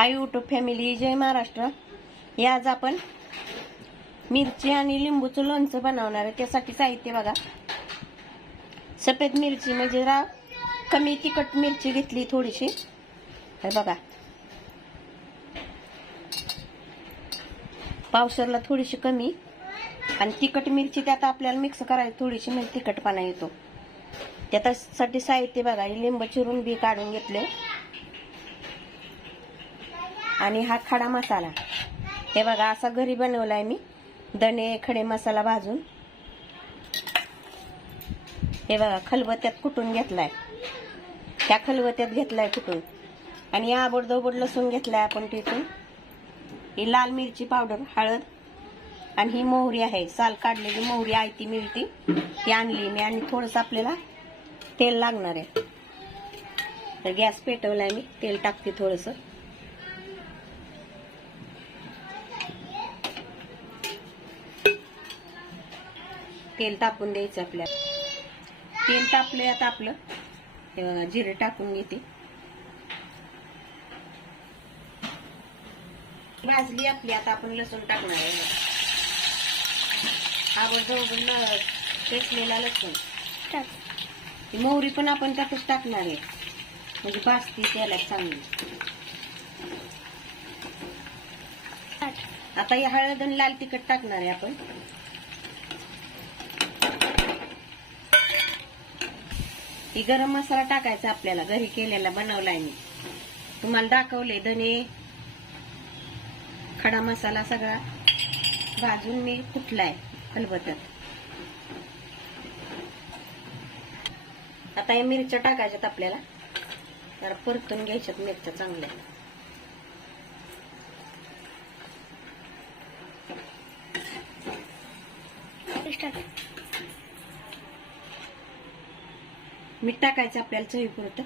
हाय YouTube family जय महाराष्ट्र. हे आज आपण मिरची आणि लिंबूचं लोणचं बनवणार आहे. त्यासाठी साहित्य बघा. सफेद मिरची म्हणजे जरा कमी तिखट मिरची घेतली थोडीशी. हे बघा. पावसरला थोडीशी कमी. आणि तिखट मिरची त्यात आपल्याला मिक्स करायची थोडीशी म्हणजे तिखटपणा येतो. त्याच्यासाठी साहित्य बघा. हे लिंब चिरून बी काढून घेतले आणि हा खडा मसाला. हे बघा असा घरी बनवलाय मी. दणे खडे मसाला भाजून. हे बघा खलबत्यात कुटून घेतलाय. त्या खलबत्यात घेतलाय कुटून. आणि आबडदोबड लसूण घेतलाय आपण तिथून. ही लाल मिरची पावडर हळद. आणि ही मोहरी आहे. साल काढलेली मोहरी आहे ती मिळती ती आणली मी आणि थोडस आपल्याला तेल लागणार आहे. तर गॅस पेटवलाय मी. तेल टाकते थोडंसं. तेल तापून द्यायचं आपल्याला. तेल तापले आता आपलं. हे बघा जिरे टाकून घेते. भाजली आपली आता आपण लसूण टाकणार आहे आवर्जून पेसलेला लसूण. मोहरी पण आपण त्यातच टाकणार आहे. म्हणजे भाजती त्याला चांगली. आता हे हळद आणि लाल तिखट टाकणार आहे आपण. ही गरम मसाला टाकायचा आपल्याला. घरी केलेला बनवलाय मी. तुम्हाला दाखवले धने खडा मसाला सगळा भाजून मी कुठलाय खलबत्यात आता या मिरच्या टाकायच्यात आपल्याला. तर परतून घ्यायच्यात मिरच्या चांगल्या. मीठ टाकायचं आपल्याला चवीपुरतं.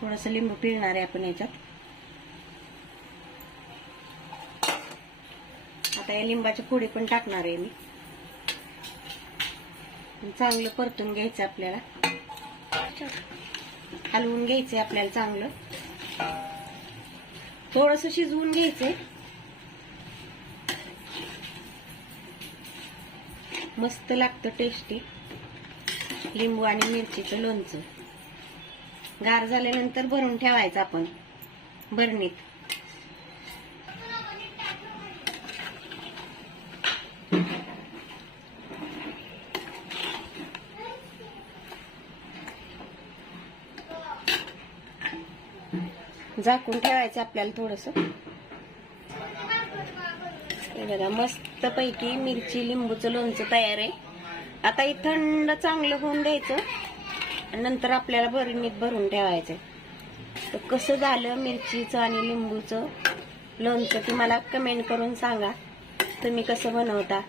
थोडस लिंबू पिळणार आहे आपण याच्यात. आता या लिंबाच्या फोडी पण टाकणार आहे मी. चांगलं परतून घ्यायचं आपल्याला. हलवून घ्यायचंय आपल्याला चांगलं. थोडस शिजवून घ्यायचंय. मस्त लागतं टेस्टी लिंबू आणि मिरचीचं लोणचं. गार झाल्यानंतर भरून ठेवायचं आपण बरणीत. झाकून ठेवायचं आपल्याला थोडंसं. बघा मस्त पैकी मिरची लिंबूचं लोणचं तयार आहे. आता हे थंड चांगलं होऊन द्यायचं. आणि नंतर आपल्याला बरणीत भरून ठेवायचं तर कसं झालं मिरचीचं आणि लिंबूचं लोणचं तुम्हाला मला कमेंट करून सांगा. तुम्ही कसं बनवता?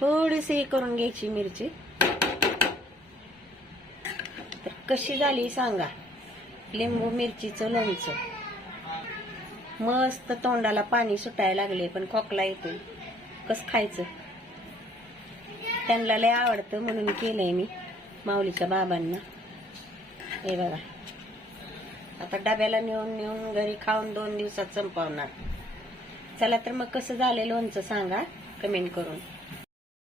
थोडीशी हे करून घ्यायची मिरची. तर कशी झाली सांगा. लिंबू मिरचीचं लोणचं. मस्त तोंडाला पाणी सुटायला लागले पण खोकला येतोय. कस खायचं? त्यांना लय आवडतं म्हणून केलंय मी माऊलीच्या बाबांना. हे बघा. आता डब्याला नेऊन नेऊन घरी खाऊन दोन दिवसात संपवणार. चला तर मग कसं झालं लोणचं सांगा कमेंट करून.